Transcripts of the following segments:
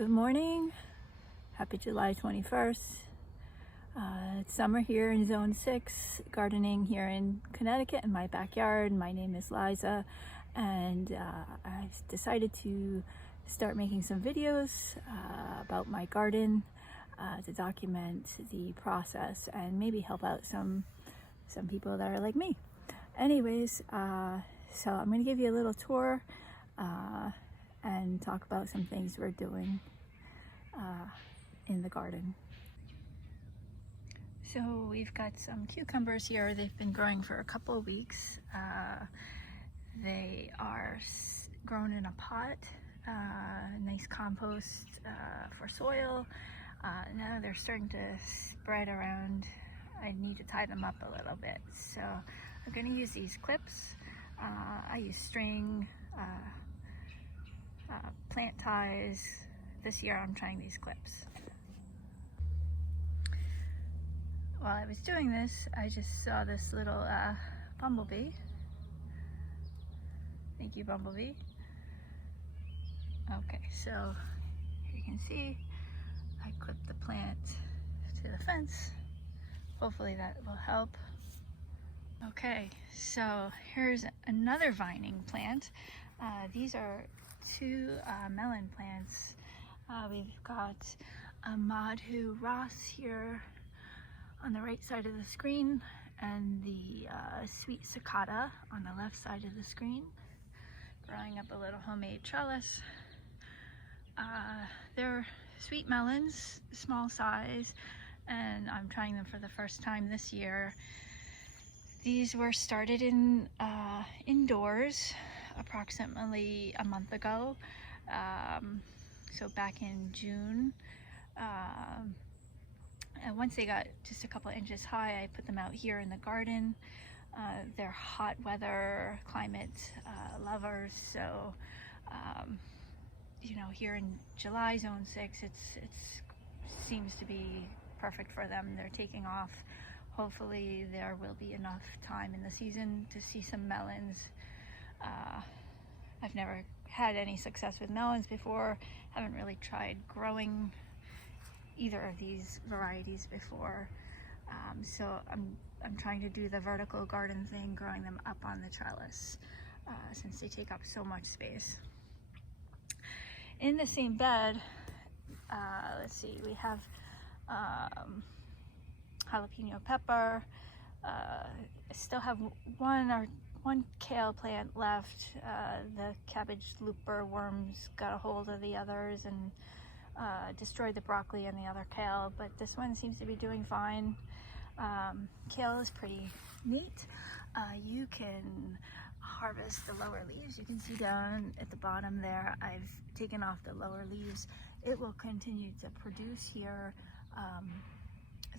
Good morning. Happy July 21st. It's summer here in Zone 6, gardening here in Connecticut in my backyard. My name is Liza, and I decided to start making some videos about my garden to document the process and maybe help out some people that are like me. Anyways, so I'm going to give you a little tour and talk about some things we're doing in the garden. So we've got some cucumbers here. They've been growing for a couple of weeks. They are grown in a pot, nice compost for soil. Now they're starting to spread around. I need to tie them up a little bit. So I'm going to use these clips. I use string, plant ties. This year I'm trying these clips. While I was doing this, I just saw this little bumblebee. Thank you, bumblebee. Okay, so you can see I clipped the plant to the fence. Hopefully that will help. Okay, so here's another vining plant. These are two melon plants. We've got a Madhu Ross here on the right side of the screen, and the sweet cicada on the left side of the screen, growing up a little homemade trellis. They're sweet melons, small size, and I'm trying them for the first time this year. These were started in indoors approximately a month ago, so back in June. And once they got just a couple inches high, I put them out here in the garden. They're hot weather climate lovers, so you know, here in July Zone 6, it seems to be perfect for them. They're taking off. Hopefully there will be enough time in the season to see some melons. I've never had any success with melons before. Haven't really tried growing either of these varieties before, so I'm trying to do the vertical garden thing, growing them up on the trellis since they take up so much space. In the same bed, let's see, we have jalapeno pepper. I still have one kale plant left. The cabbage looper worms got a hold of the others and destroyed the broccoli and the other kale, but this one seems to be doing fine. Kale is pretty neat. You can harvest the lower leaves. You can see down at the bottom there, I've taken off the lower leaves. It will continue to produce here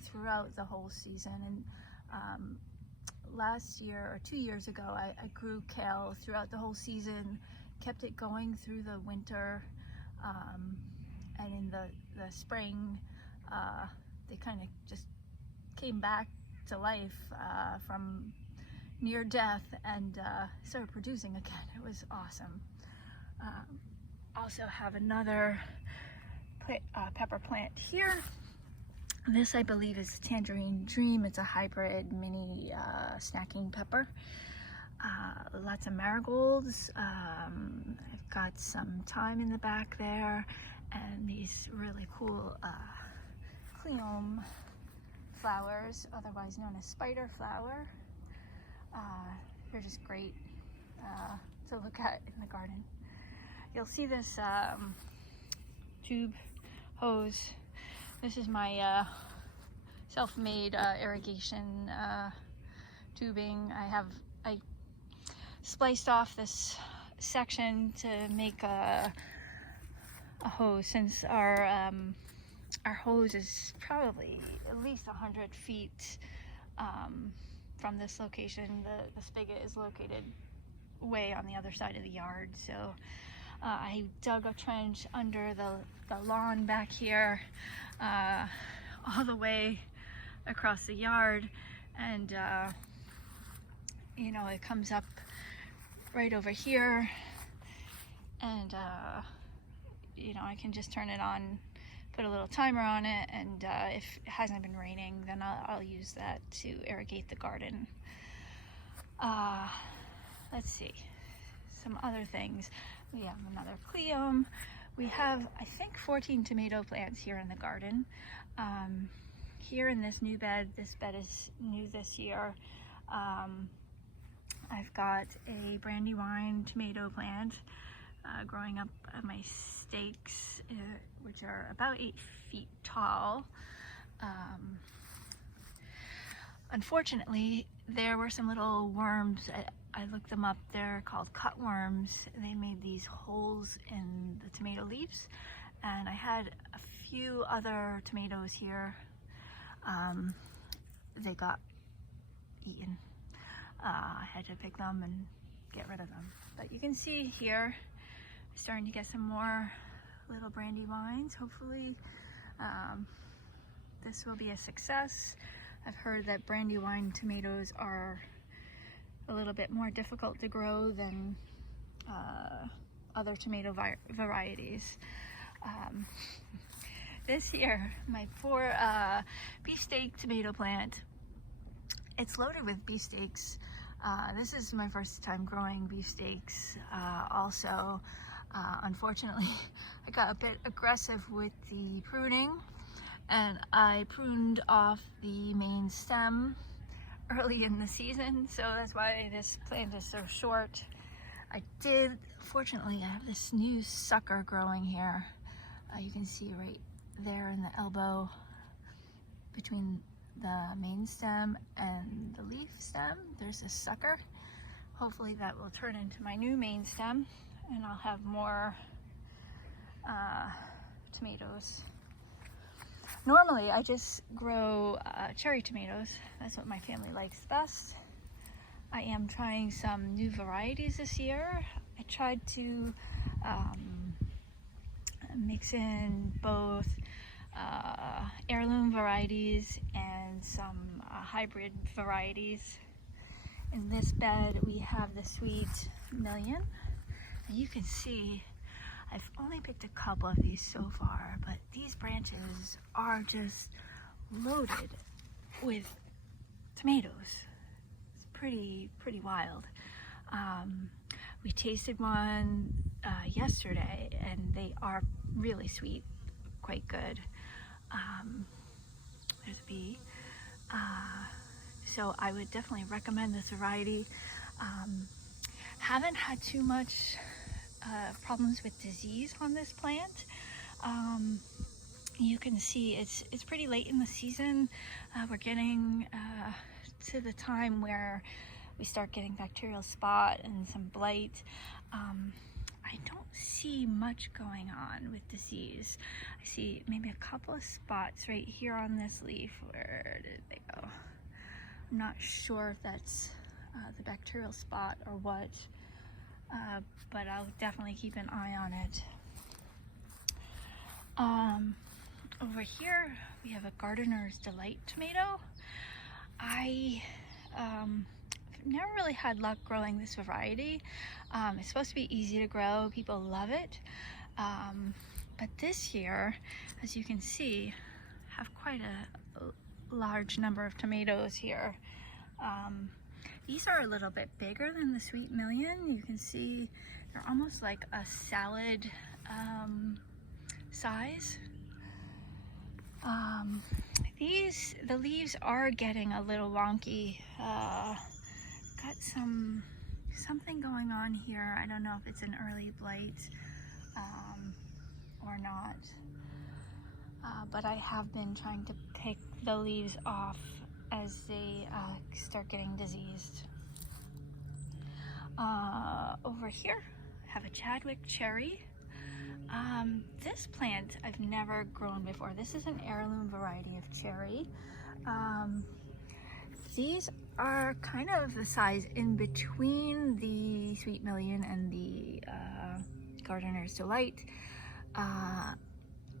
throughout the whole season. And last year or 2 years ago, I grew kale throughout the whole season, kept it going through the winter, and in the spring, they kind of just came back to life from near death and started producing again. It was awesome. Also have another pepper plant here. This, I believe, is Tangerine Dream. It's a hybrid mini snacking pepper. Lots of marigolds. I've got some thyme in the back there, and these really cool Cleome flowers, otherwise known as spider flower. They're just great to look at in the garden. You'll see this tube hose. This is my self-made irrigation tubing. I spliced off this section to make a hose, since our hose is probably at least 100 feet from this location. The spigot is located way on the other side of the yard, so I dug a trench under the lawn back here, all the way across the yard, and you know, it comes up right over here, and you know, I can just turn it on, put a little timer on it, and if it hasn't been raining, then I'll use that to irrigate the garden. Let's see, some other things. We have another Cleome. We have, I think, 14 tomato plants here in the garden. Here in this new bed, this bed is new this year. I've got a Brandywine tomato plant growing up at my stakes, which are about 8 feet tall. Unfortunately, there were some little worms. I looked them up. They're called cutworms. They made these holes in the tomato leaves, and I had a few other tomatoes here. They got eaten. I had to pick them and get rid of them. But you can see here, starting to get some more little Brandywines. Hopefully this will be a success. I've heard that Brandywine tomatoes are a little bit more difficult to grow than other tomato varieties. This year, my poor beefsteak tomato plant, it's loaded with beefsteaks. This is my first time growing beefsteaks. Also, unfortunately, I got a bit aggressive with the pruning, and I pruned off the main stem early in the season, so that's why this plant is so short. Fortunately, I have this new sucker growing here. You can see right there in the elbow between the main stem and the leaf stem, there's a sucker. Hopefully that will turn into my new main stem, and I'll have more tomatoes. Normally I just grow cherry tomatoes. That's what my family likes best. I am trying some new varieties this year. I tried to mix in both heirloom varieties and some hybrid varieties. In this bed we have the Sweet Million. And you can see I've only picked a couple of these so far, but these branches are just loaded with tomatoes. It's pretty wild. We tasted one yesterday, and they are really sweet, quite good. There's a bee. So I would definitely recommend this variety. Haven't had too much problems with disease on this plant. You can see it's pretty late in the season. We're getting to the time where we start getting bacterial spot and some blight. I don't see much going on with disease. I see maybe a couple of spots right here on this leaf. Where did they go? I'm not sure if that's the bacterial spot or what, but I'll definitely keep an eye on it. Over here we have a Gardener's Delight tomato. I never really had luck growing this variety. It's supposed to be easy to grow. People love it. But this year, as you can see, have quite a large number of tomatoes here. These are a little bit bigger than the Sweet Million. You can see they're almost like a salad size. The leaves are getting a little wonky. Got something going on here. I don't know if it's an early blight or not. But I have been trying to pick the leaves off as they start getting diseased. Over here, I have a Chadwick cherry. This plant I've never grown before. This is an heirloom variety of cherry. These are kind of the size in between the Sweet Million and the Gardener's Delight.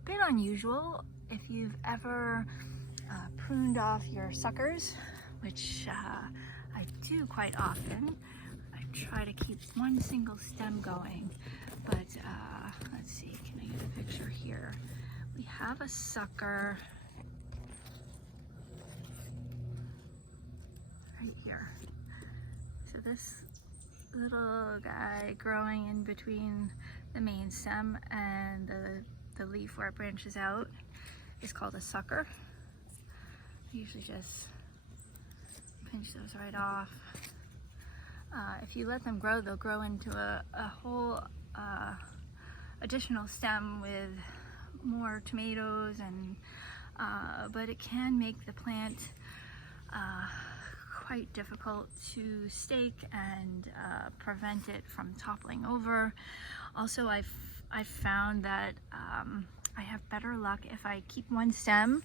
Bit unusual. If you've ever pruned off your suckers, which I do quite often, I try to keep one single stem going. But let's see, can I get a picture here? We have a sucker right here. So this little guy growing in between the main stem and the leaf where it branches out is called a sucker. I usually just pinch those right off. If you let them grow, they'll grow into a whole additional stem with more tomatoes, and but it can make the plant quite difficult to stake and prevent it from toppling over. Also, I've found that I have better luck if I keep one stem,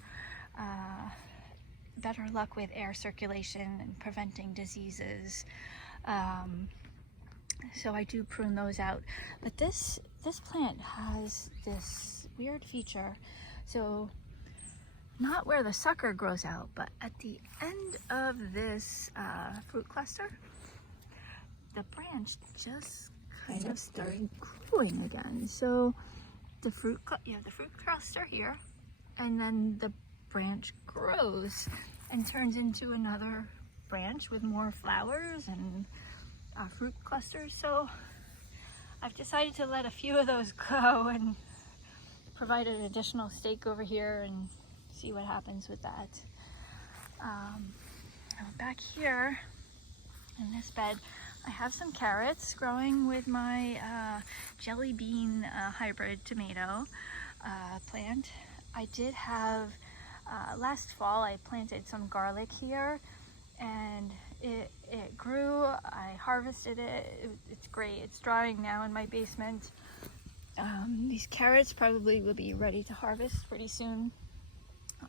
better luck with air circulation and preventing diseases. So I do prune those out. But this plant has this weird feature. So not where the sucker grows out, but at the end of this fruit cluster, the branch just kind of started growing again. So the you have the fruit cluster here, and then the branch grows and turns into another branch with more flowers and fruit clusters. So I've decided to let a few of those go and provide an additional stake over here and see what happens with that. Back here in this bed, I have some carrots growing with my jelly bean hybrid tomato plant. I did have, last fall I planted some garlic here, and it grew. I harvested it. It's great. It's drying now in my basement. These carrots probably will be ready to harvest pretty soon.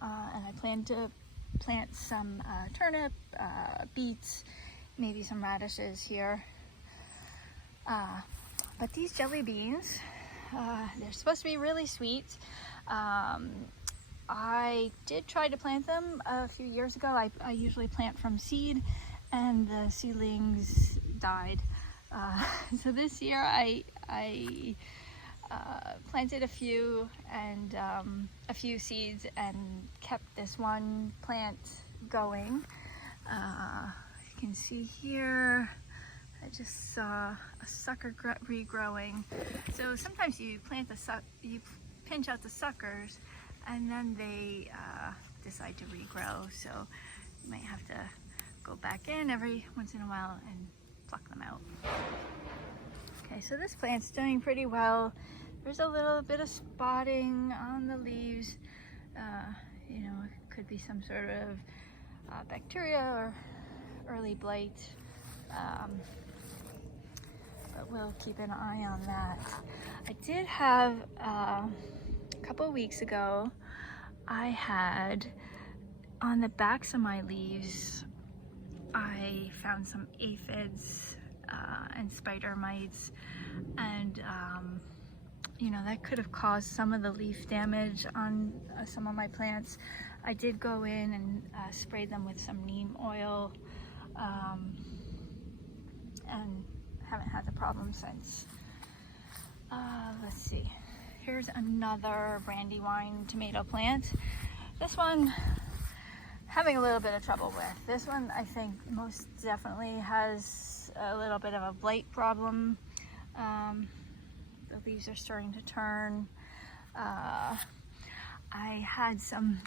And I plan to plant some turnip, beets, maybe some radishes here. But these jelly beans, they're supposed to be really sweet. I did try to plant them a few years ago. I usually plant from seed, and the seedlings died. So this year I planted a few seeds and kept this one plant going. You can see here, I just saw a sucker regrowing. So sometimes you plant you pinch out the suckers, and then they decide to regrow. So you might have to go back in every once in a while and pluck them out. Okay, so this plant's doing pretty well. There's a little bit of spotting on the leaves. You know, it could be some sort of bacteria or early blight. But we'll keep an eye on that. I did have, a couple weeks ago, I had on the backs of my leaves, I found some aphids and spider mites, and you know, that could have caused some of the leaf damage on some of my plants. I did go in and spray them with some neem oil, and haven't had the problem since. Let's see, here's another Brandywine tomato plant. This one, having a little bit of trouble with. This one I think most definitely has a little bit of a blight problem. The leaves are starting to turn. I had some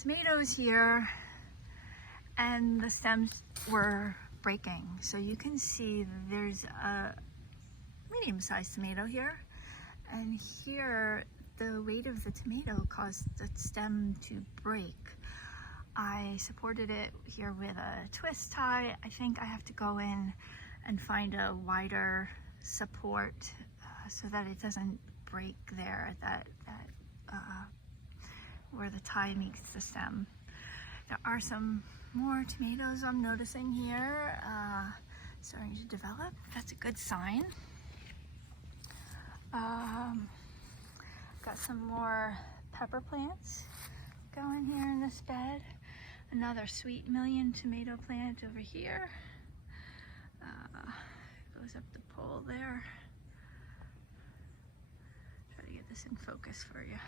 tomatoes here, and the stems were breaking. So you can see there's a medium-sized tomato here, and here the weight of the tomato caused the stem to break. I supported it here with a twist tie. I think I have to go in and find a wider support so that it doesn't break there at where the tie meets the stem. There are some more tomatoes I'm noticing here starting to develop. That's a good sign. Got some more pepper plants going here in this bed. Another Sweet Million tomato plant over here. goes up the pole there. Try to get this in focus for you.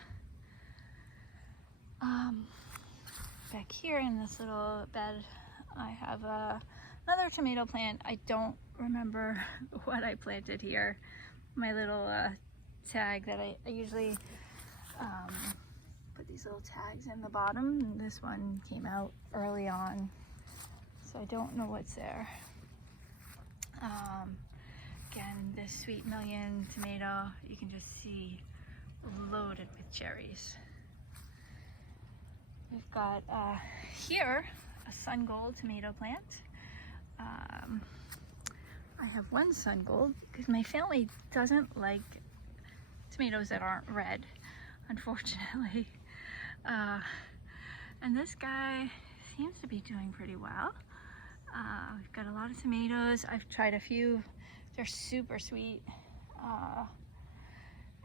Back here in this little bed, I have another tomato plant. I don't remember what I planted here. My little tag that I usually put these little tags in the bottom. This one came out early on, so I don't know what's there. Again, this Sweet Million tomato, you can just see loaded with cherries. We've got here a Sun Gold tomato plant. I have one Sun Gold because my family doesn't like tomatoes that aren't red, unfortunately. And this guy seems to be doing pretty well. We've got a lot of tomatoes. I've tried a few. They're super sweet.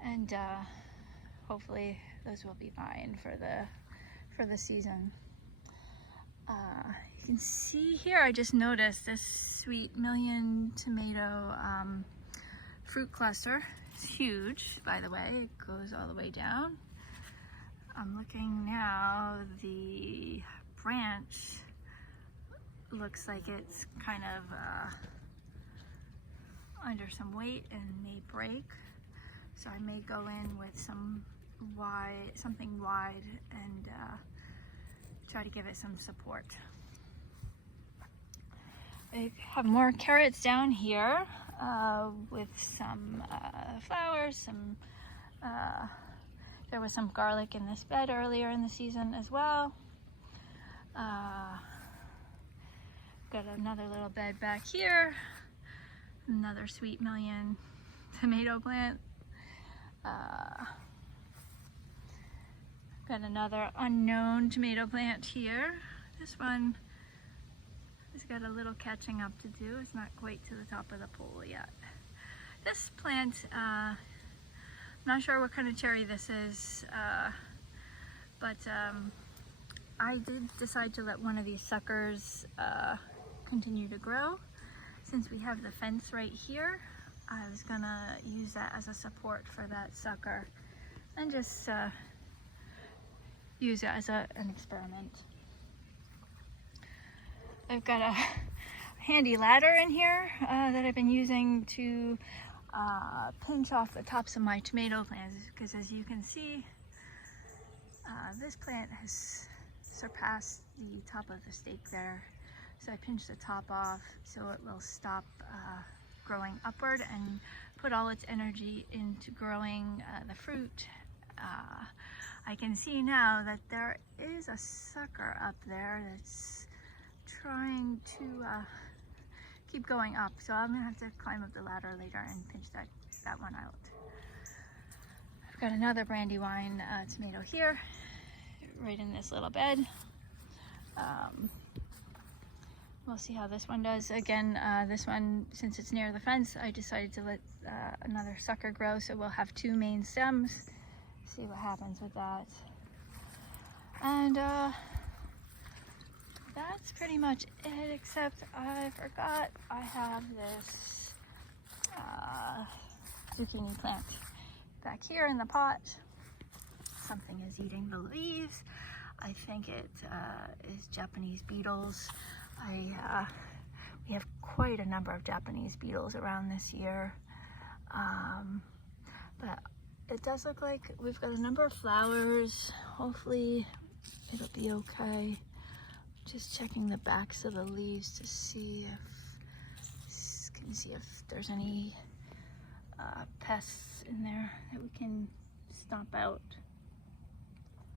And hopefully those will be mine for the season. You can see here, I just noticed this Sweet Million tomato fruit cluster. It's huge, by the way. It goes all the way down. I'm looking now, the branch looks like it's kind of under some weight and may break. So I may go in with something wide and try to give it some support. I have more carrots down here with some flowers. There was some garlic in this bed earlier in the season as well. Got another little bed back here. Another Sweet Million tomato plant. Got another unknown tomato plant here. This one has got a little catching up to do. It's not quite to the top of the pole yet. This plant, I'm not sure what kind of cherry this is, but I did decide to let one of these suckers continue to grow. Since we have the fence right here, I was gonna use that as a support for that sucker and just use it as an experiment. I've got a handy ladder in here that I've been using to pinch off the tops of my tomato plants, because as you can see, this plant has surpassed the top of the stake there. So I pinched the top off so it will stop growing upward and put all its energy into growing the fruit. I can see now that there is a sucker up there that's trying to keep going up. So I'm gonna have to climb up the ladder later and pinch that one out. I've got another Brandywine tomato here, right in this little bed. We'll see how this one does. Again, this one, since it's near the fence, I decided to let another sucker grow, so we'll have two main stems. See what happens with that. And that's pretty much it, except I forgot I have this zucchini plant back here in the pot. Something is eating the leaves. I think it is Japanese beetles. We have quite a number of Japanese beetles around this year, but it does look like we've got a number of flowers. Hopefully it'll be okay. Just checking the backs of the leaves to see if there's any pests in there that we can stomp out.